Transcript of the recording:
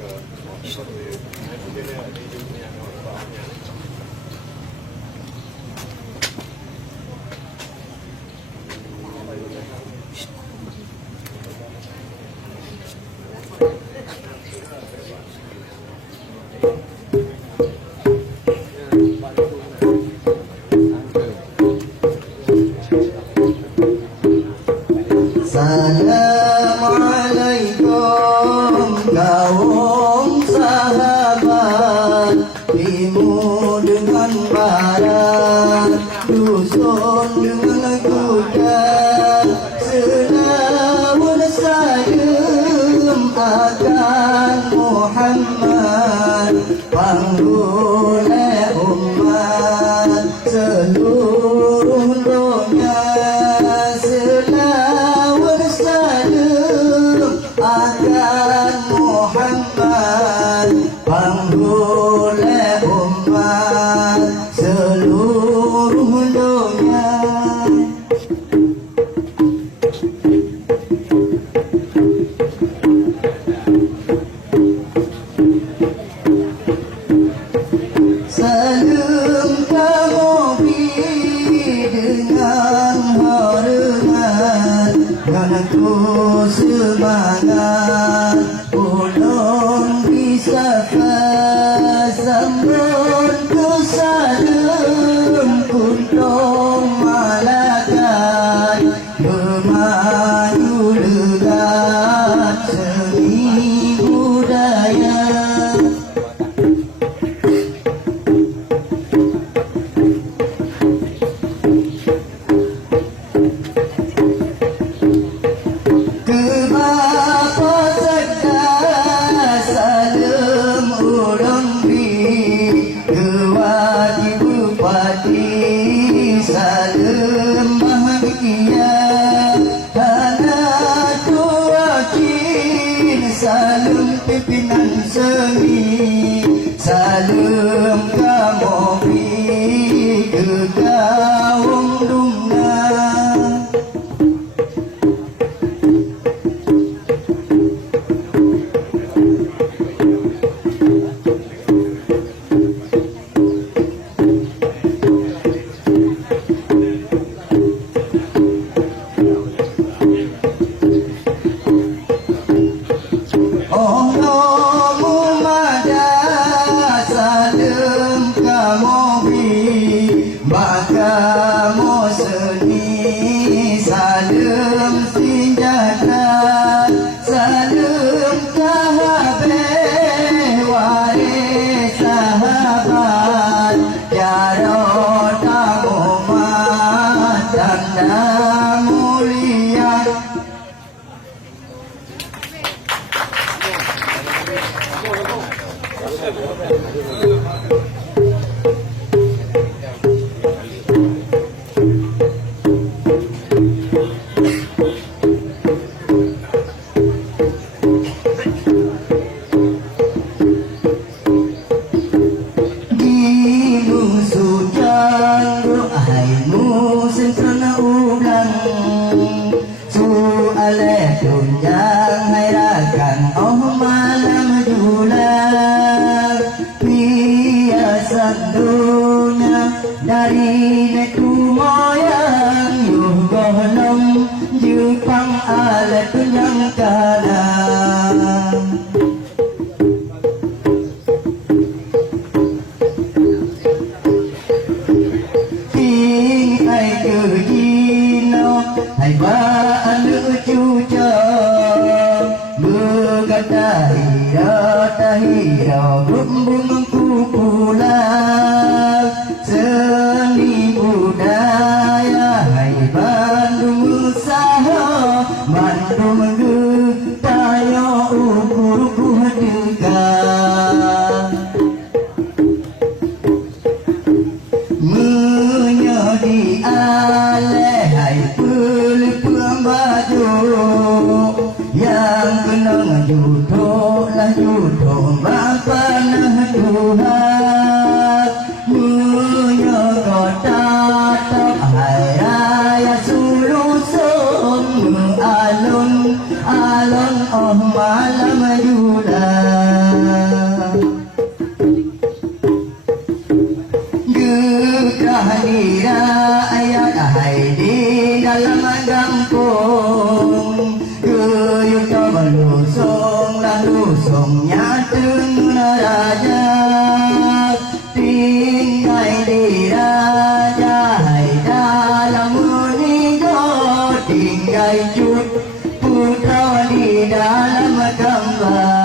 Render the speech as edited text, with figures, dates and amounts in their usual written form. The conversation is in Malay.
Assalamualaikum kaum sahabat, timur dengan barat, dusun dengan kuda, selawat salam akan Muhammad, panggulai umat seluruh dunia. Selawat salam akan Muhammad, panggulai umat seluruh dunia. Salam kamu dengan hormat, dan aku semangat ulun bisa sambut ku salam kuntung malaikat bermaju legat seni budaya. Salam bahagia, anak tuakin, salam pimpinan seni, salam kamu ke kaum dunia. Kamu seni, salam senjata, salam kahabeh waris sahabat, jarod umat tanda mulia. Tunjang hairakan malam julang, biasa dunia dari neku moyang yugonom Jepang alat tunjang kanang. Tingkai kejino hai baan cuca tahira bumbung kupulang seni budaya hai Bandung usaha Bandung tayo ukur kuhadega menyodi aleh hai pelipang baju yang kenang judo lah judo mapanah Tuhan menyokota tak hai raya sulusun alun alun malam juda. di rakyat hai di dalam kampung Guyup coba lusung dan lusungnya tengah raja Tinggai di raja hai dalam unigo Tinggai cut putra di dalam gambar